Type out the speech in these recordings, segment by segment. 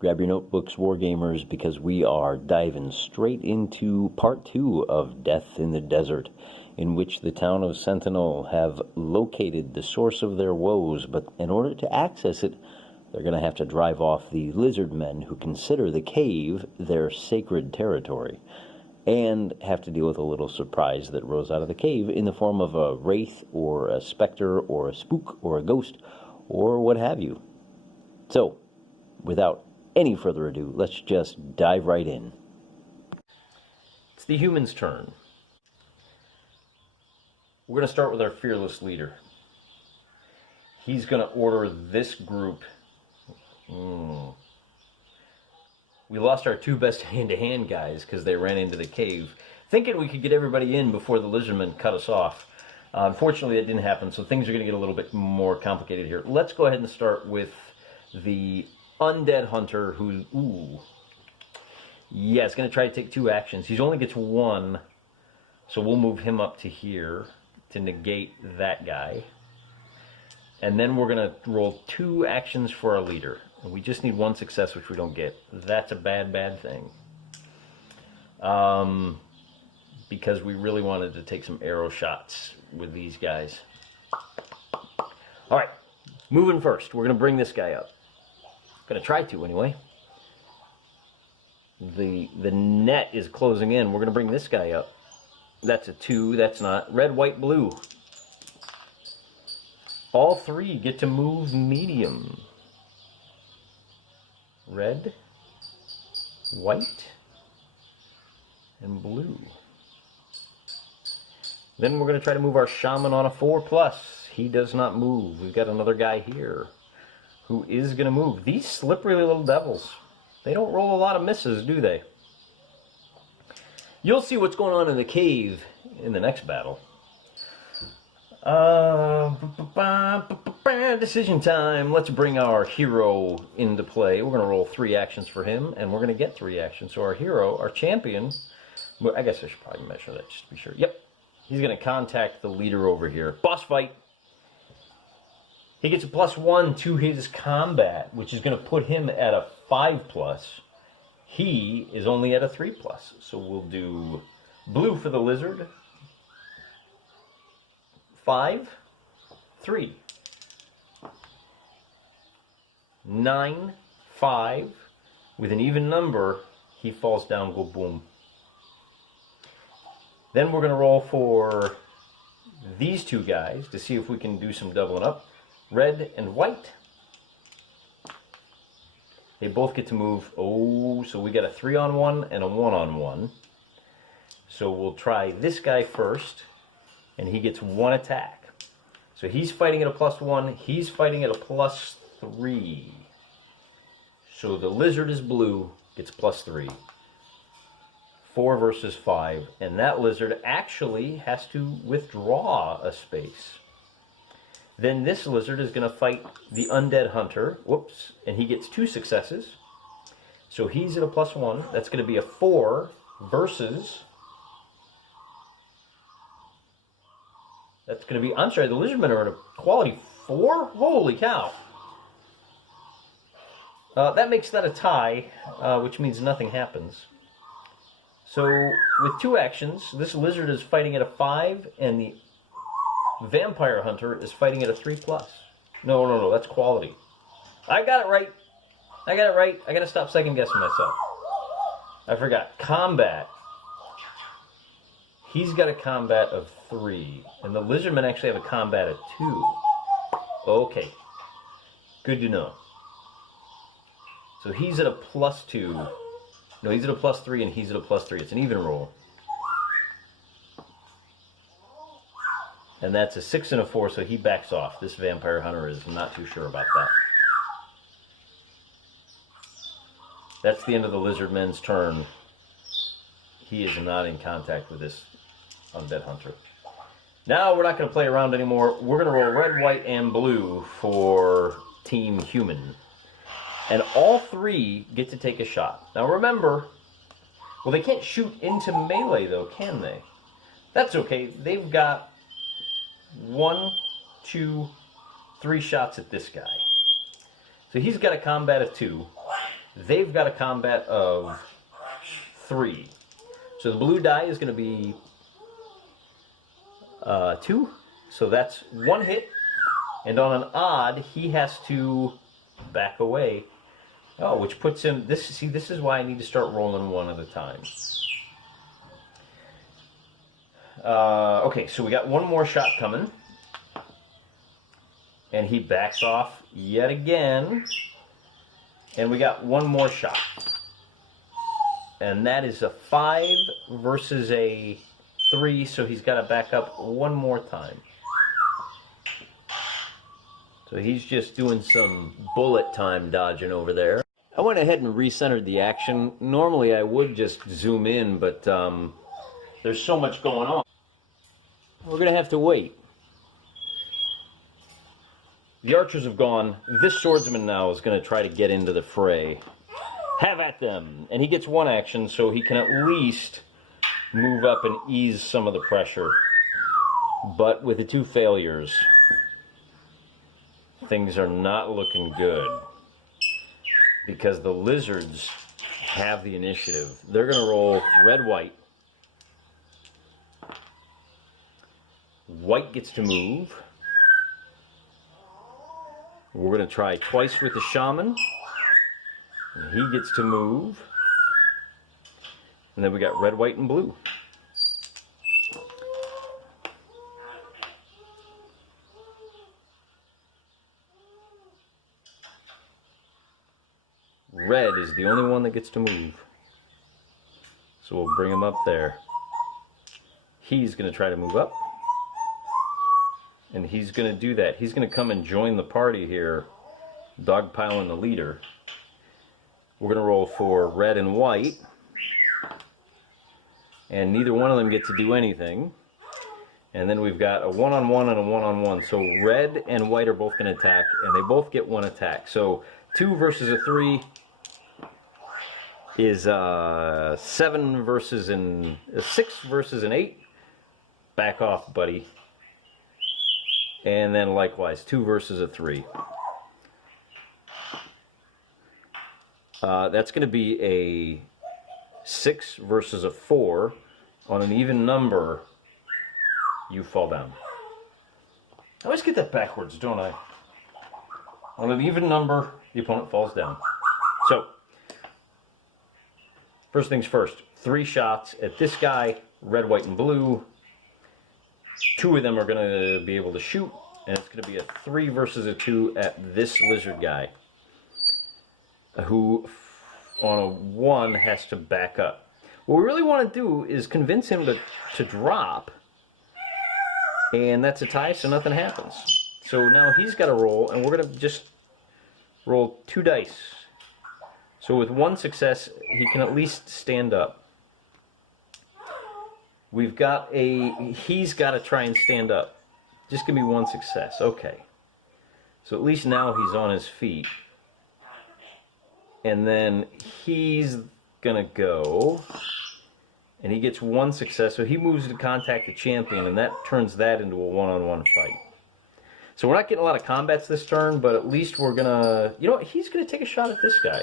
Grab your notebooks, Wargamers, because we are diving straight into part 2 of Death in the Desert, in which the town of Sentinel have located the source of their woes, but in order to access it, they're going to have to drive off the lizard men who consider the cave their sacred territory, and have to deal with a little surprise that rose out of the cave in the form of a wraith, or a specter, or a spook, or a ghost, or what have you. So, without any further ado, let's just dive right in. It's the humans' turn. We're going to start with our fearless leader. He's going to order this group. We lost our two best hand-to-hand guys because they ran into the cave, thinking we could get everybody in before the lizardmen cut us off. Unfortunately, that didn't happen, so things are going to get a little bit more complicated here. Let's go ahead and start with the undead hunter who, yeah, it's going to try to take 2 actions. He only gets 1, so we'll move him up to here to negate that guy. And then we're going to roll 2 actions for our leader. And we just need 1 success, which we don't get. That's a bad thing. Because we really wanted to take some arrow shots with these guys. All right, moving first. We're going to bring this guy up. Going to try to, anyway. The net is closing in. We're going to bring this guy up. That's a 2. That's not. Red, white, blue. All 3 get to move medium. Red, white, and blue. Then we're going to try to move our shaman on a 4+. He does not move. We've got another guy here who is going to move. These slippery little devils, they don't roll a lot of misses, do they? You'll see what's going on in the cave in the next battle. Decision time. Let's bring our hero into play. We're going to roll 3 actions for him, and we're going to get 3 actions. So our hero, our champion, well, I guess I should probably measure that just to be sure. Yep. He's going to contact the leader over here. Boss fight. He gets a +1 to his combat, which is going to put him at a 5+. He is only at a 3+. So we'll do blue for the lizard. 5, 3. 9, 5. With an even number, he falls down, go boom. Then we're going to roll for these 2 guys to see if we can do some doubling up. Red and white. They both get to move. Oh, so we got a 3-on-1 and a 1-on-1. So we'll try this guy first, and he gets 1 attack. So he's fighting at a +1. He's fighting at a +3. So the lizard is blue, gets +3. 4 versus 5, and that lizard actually has to withdraw a space. Then this lizard is going to fight the undead hunter. Whoops. And he gets 2 successes. So he's at a +1. That's going to be a 4 versus... That's going to be... I'm sorry, the lizardmen are at a quality 4? Holy cow. That makes that a tie, which means nothing happens. So with 2 actions, this lizard is fighting at a 5, and the vampire hunter is fighting at a 3+. No, that's quality. I got it right. I got to stop second guessing myself. I forgot. Combat. He's got a combat of 3, and the lizardmen actually have a combat of 2. Okay. Good to know. So he's at a +2. No, he's at a +3, and he's at a +3. It's an even roll. And that's a 6 and a 4, so he backs off. This vampire hunter is not too sure about that. That's the end of the lizardmen's turn. He is not in contact with this undead hunter. Now we're not going to play around anymore. We're going to roll red, white, and blue for Team Human. And all 3 get to take a shot. Now remember, well, they can't shoot into melee though, can they? That's okay. They've got 1, 2, 3 shots at this guy. So he's got a combat of 2. They've got a combat of 3. So the blue die is going to be 2. So that's 1 hit. And on an odd, he has to back away. Oh, which puts him... This is why I need to start rolling 1 at a time. Okay, so we got 1 more shot coming. And he backs off yet again. And we got 1 more shot. And that is a 5 versus a 3, so he's got to back up 1 more time. So he's just doing some bullet time dodging over there. I went ahead and recentered the action. Normally I would just zoom in, but there's so much going on. We're going to have to wait. The archers have gone. This swordsman now is going to try to get into the fray. Have at them! And he gets 1 action, so he can at least move up and ease some of the pressure. But with the 2 failures, things are not looking good. Because the lizards have the initiative. They're going to roll red-white. White gets to move. We're going to try twice with the shaman. And he gets to move. And then we got red, white, and blue. Red is the only one that gets to move. So we'll bring him up there. He's going to try to move up. And he's going to do that. He's going to come and join the party here, dogpiling the leader. We're going to roll for red and white. And neither one of them get to do anything. And then we've got a 1-on-1 and a 1-on-1. So red and white are both going to attack, and they both get 1 attack. So 2 versus a 3 is 7 versus a 6 versus an 8. Back off, buddy. And then likewise, 2 versus a 3. That's going to be a 6 versus a 4. On an even number, you fall down. I always get that backwards, don't I? On an even number, the opponent falls down. So, first things first, 3 shots at this guy, red, white, and blue. 2 of them are going to be able to shoot, and it's going to be a 3 versus a 2 at this lizard guy, who on a 1 has to back up. What we really want to do is convince him to drop, and that's a tie, so nothing happens. So now he's got to roll, and we're going to just roll 2 dice. So with 1 success, he can at least stand up. We've got he's got to try and stand up. Just give me 1 success. Okay. So at least now he's on his feet. And then he's gonna go, and he gets 1 success, so he moves to contact the champion, and that turns that into a 1-on-1 fight. So we're not getting a lot of combats this turn, but at least we're gonna, you know what, he's gonna take a shot at this guy.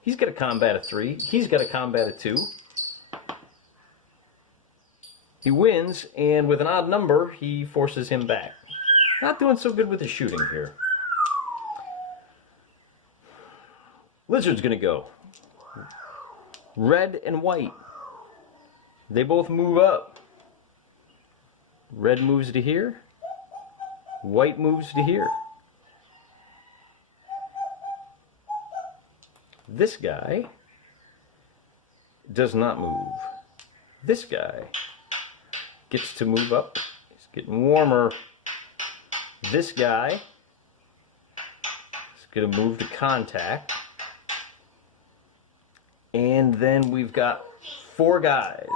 He's got a combat of 3, he's got a combat of 2. He wins, and with an odd number, he forces him back. Not doing so good with the shooting here. Lizard's gonna go. Red and white. They both move up. Red moves to here. White moves to here. This guy does not move. This guy gets to move up. He's getting warmer. This guy is going to move to contact. And then we've got 4 guys.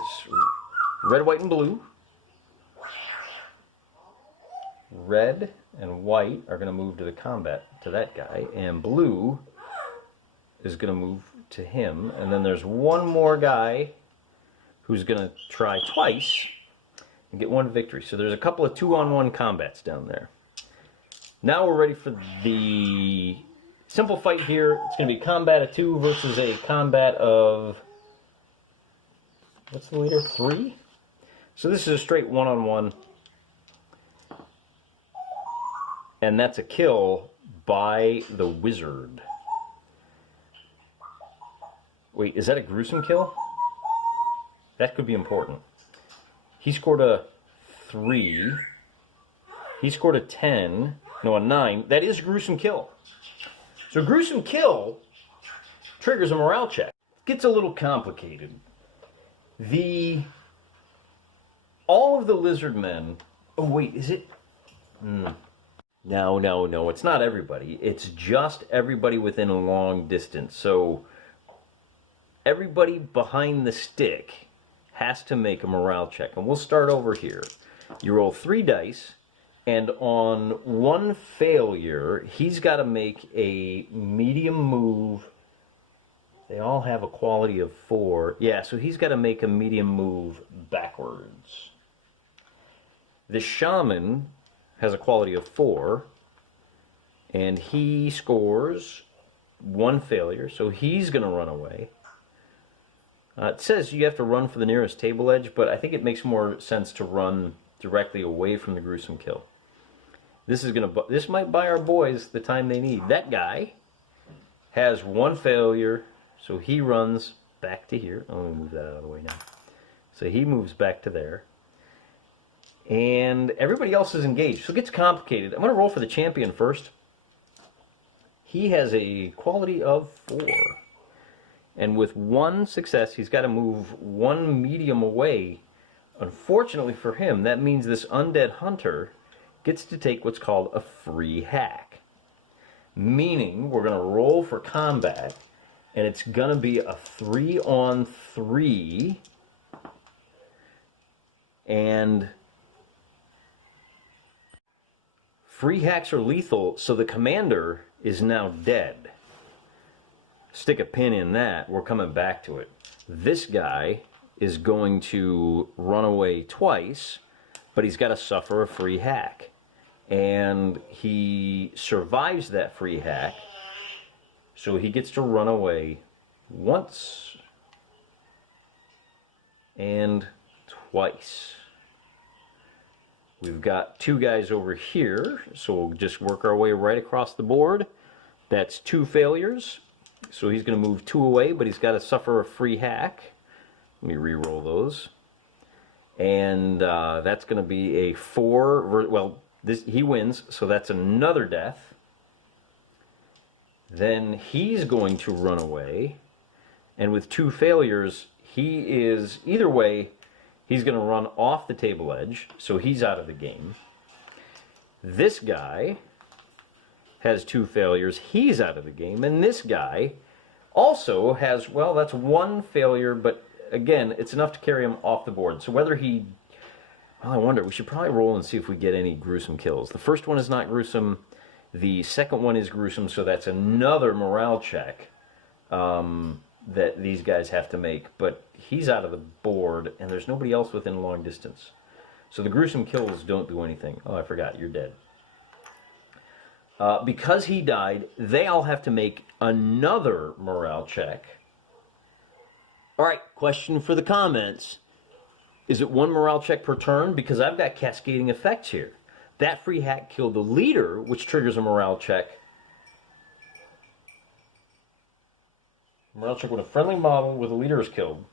Red, white, and blue. Red and white are going to move to the combat to that guy. And blue is going to move to him. And then there's 1 more guy who's going to try twice and get 1 victory. So there's a couple of 2-on-1 combats down there. Now we're ready for the Simple fight here. It's going to be combat of 2 versus a combat of... What's the leader? 3? So this is a straight one-on-one. And that's a kill by the wizard. Wait, is that a gruesome kill? That could be important. He scored a 3. He scored a 10. No, a 9. That is a gruesome kill. So gruesome kill triggers a morale check. Gets a little complicated. All of the lizard men... Oh, wait, is it... No, it's not everybody. It's just everybody within a long distance. So everybody behind the stick has to make a morale check. And we'll start over here. You roll 3 dice, and on 1 failure, he's got to make a medium move. They all have a quality of 4. Yeah, so he's got to make a medium move backwards. The shaman has a quality of 4, and he scores 1 failure, so he's going to run away. It says you have to run for the nearest table edge, but I think it makes more sense to run directly away from the gruesome kill. This might buy our boys the time they need. That guy has 1 failure, so he runs back to here. I'm going to move that out of the way now. So he moves back to there. And everybody else is engaged, so it gets complicated. I'm going to roll for the champion first. He has a quality of 4. And with 1 success, he's got to move 1 medium away. Unfortunately for him, that means this undead hunter gets to take what's called a free hack. Meaning, we're going to roll for combat, and it's going to be a 3-on-3. And free hacks are lethal, so the commander is now dead. Stick a pin in that, we're coming back to it. This guy is going to run away twice, but he's got to suffer a free hack. And he survives that free hack, so he gets to run away once and twice. We've got 2 guys over here, so we'll just work our way right across the board. That's 2 failures. So he's going to move 2 away, but he's got to suffer a free hack. Let me re-roll those. And that's going to be a 4. Well, he wins, so that's another death. Then he's going to run away. And with 2 failures, he is, either way, he's going to run off the table edge, so he's out of the game. This guy has 2 failures, he's out of the game, and this guy also has, well, that's 1 failure, but again, it's enough to carry him off the board. So whether he, well, I wonder, we should probably roll and see if we get any gruesome kills. The first one is not gruesome, the second one is gruesome, so that's another morale check that these guys have to make, but he's out of the board, and there's nobody else within long distance. So the gruesome kills don't do anything. Oh, I forgot, you're dead. Because he died, they all have to make another morale check. Alright, question for the comments. Is it 1 morale check per turn? Because I've got cascading effects here. That free hack killed the leader, which triggers a morale check. Morale check when a friendly model with a leader is killed.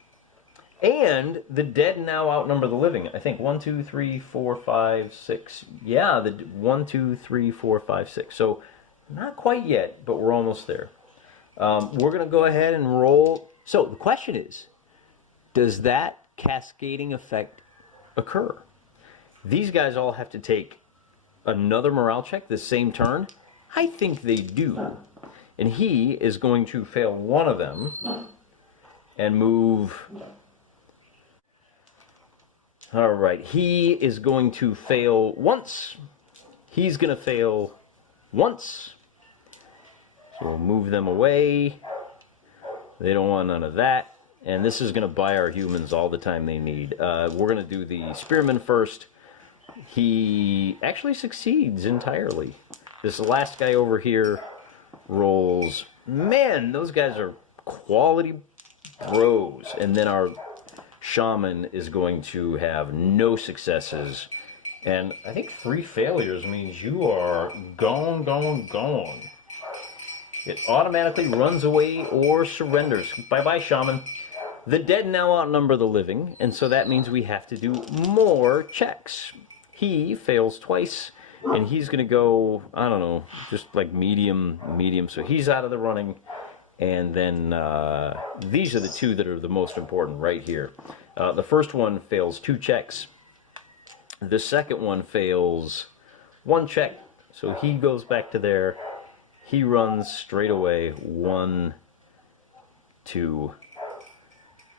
And the dead now outnumber the living. I think 1, 2, 3, 4, 5, 6. Yeah, the 1, 2, 3, 4, 5, 6. So not quite yet, but we're almost there. We're going to go ahead and roll. So the question is, does that cascading effect occur? These guys all have to take another morale check the same turn. I think they do. And he is going to fail 1 of them and move. All right, he is going to fail once. He's going to fail once. So we'll move them away. They don't want none of that. And this is going to buy our humans all the time they need. We're going to do the spearman first. He actually succeeds entirely. This last guy over here rolls, man, those guys are quality bros. And then our shaman is going to have no successes. And I think 3 failures means you are gone, gone, gone. It automatically runs away or surrenders. Bye-bye, shaman. The dead now outnumber the living, and so that means we have to do more checks. He fails twice, and he's going to go, I don't know, just like medium. So he's out of the running. And then these are the 2 that are the most important right here. The first one fails 2 checks. The second one fails 1 check, so he goes back to there. He runs straight away, 1, 2,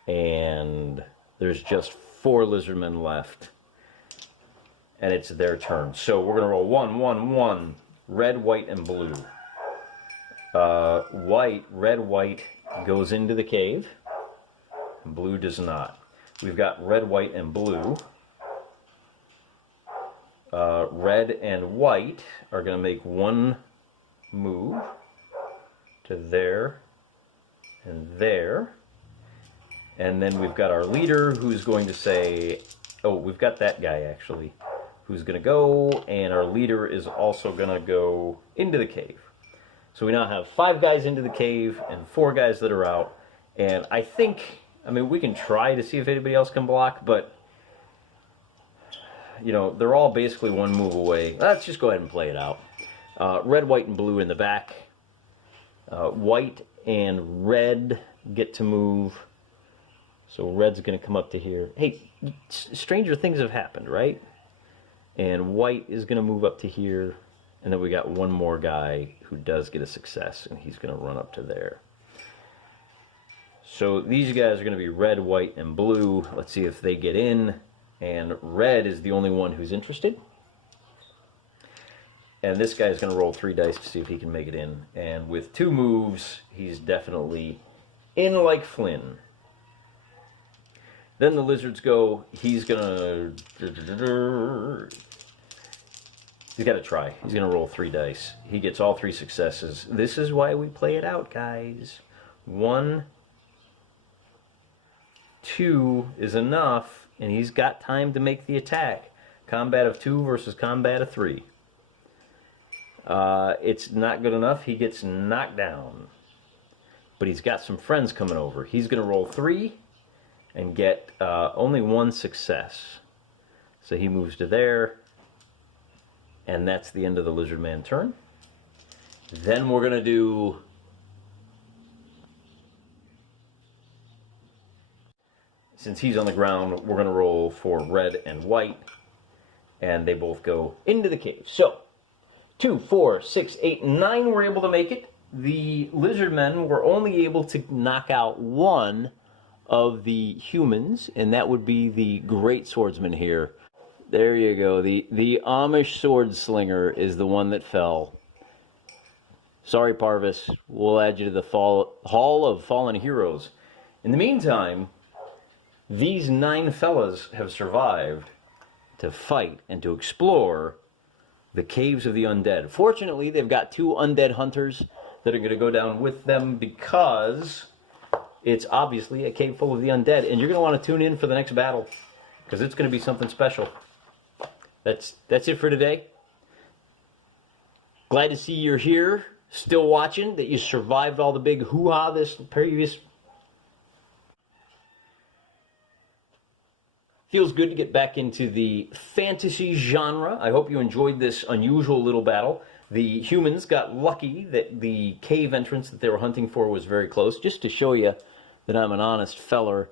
and there's just 4 lizardmen left, and it's their turn. So we're gonna roll 1, 1, 1, red, white, and blue. Red, white goes into the cave, and blue does not. We've got red, white, and blue. Red and white are going to make 1 move to there and there. And then we've got our leader who's going to say, oh, we've got that guy actually, who's going to go, and our leader is also going to go into the cave. So we now have 5 guys into the cave and 4 guys that are out. And I think, I mean, we can try to see if anybody else can block, but you know, they're all basically 1 move away. Let's just go ahead and play it out. Red, white, and blue in the back. White and red get to move. So red's going to come up to here. Hey, stranger things have happened, right? And white is going to move up to here. And then we got 1 more guy who does get a success, and he's going to run up to there. So these guys are going to be red, white, and blue. Let's see if they get in. And red is the only one who's interested. And this guy is going to roll 3 dice to see if he can make it in. And with 2 moves, he's definitely in like Flynn. Then the lizards go, he's going to... He's got to try. He's going to roll 3 dice. He gets all 3 successes. This is why we play it out, guys. 1, 2 is enough. And he's got time to make the attack. Combat of 2 versus combat of 3. It's not good enough. He gets knocked down. But he's got some friends coming over. He's going to roll 3 and get only 1 success. So he moves to there. And that's the end of the lizard man turn. Then we're going to do... Since he's on the ground, we're going to roll for red and white, and they both go into the cave. So, 2, 4, 6, 8, 9 were able to make it. The lizard men were only able to knock out 1 of the humans, and that would be the great swordsman here. There you go. The Amish sword slinger is the one that fell. Sorry, Parvis. We'll add you to the Hall of Fallen Heroes. In the meantime, these 9 fellas have survived to fight and to explore the caves of the undead. Fortunately, they've got 2 undead hunters that are going to go down with them because it's obviously a cave full of the undead. And you're going to want to tune in for the next battle because it's going to be something special. That's it for today. Glad to see you're here, still watching, that you survived all the big hoo-ha this previous... Feels good to get back into the fantasy genre. I hope you enjoyed this unusual little battle. The humans got lucky that the cave entrance that they were hunting for was very close. Just to show you that I'm an honest feller,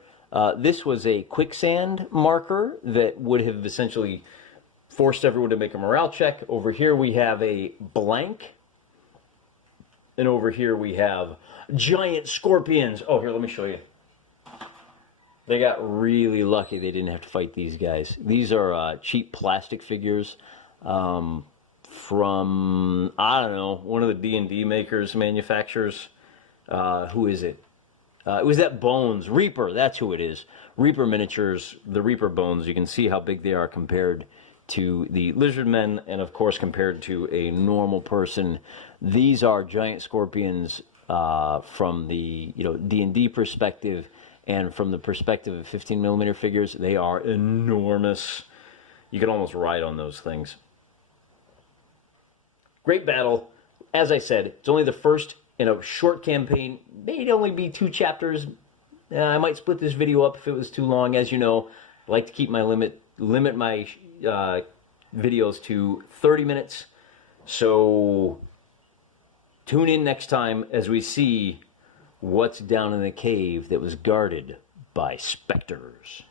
this was a quicksand marker that would have essentially forced everyone to make a morale check. Over here we have a blank. And over here we have giant scorpions. Oh, here, let me show you. They got really lucky they didn't have to fight these guys. These are cheap plastic figures from, I don't know, one of the D&D makers, manufacturers. Who is it? It was that Bones. Reaper, that's who it is. Reaper miniatures, the Reaper bones. You can see how big they are compared to the lizard men, and of course compared to a normal person. These are giant scorpions from the D&D perspective, and from the perspective of 15mm figures, they are enormous. You can almost ride on those things. Great battle. As I said, it's only the first in a short campaign. Maybe only be 2 chapters. I might split this video up if it was too long. As you know, I like to keep my limit my videos to 30 minutes. So tune in next time as we see what's down in the cave that was guarded by specters.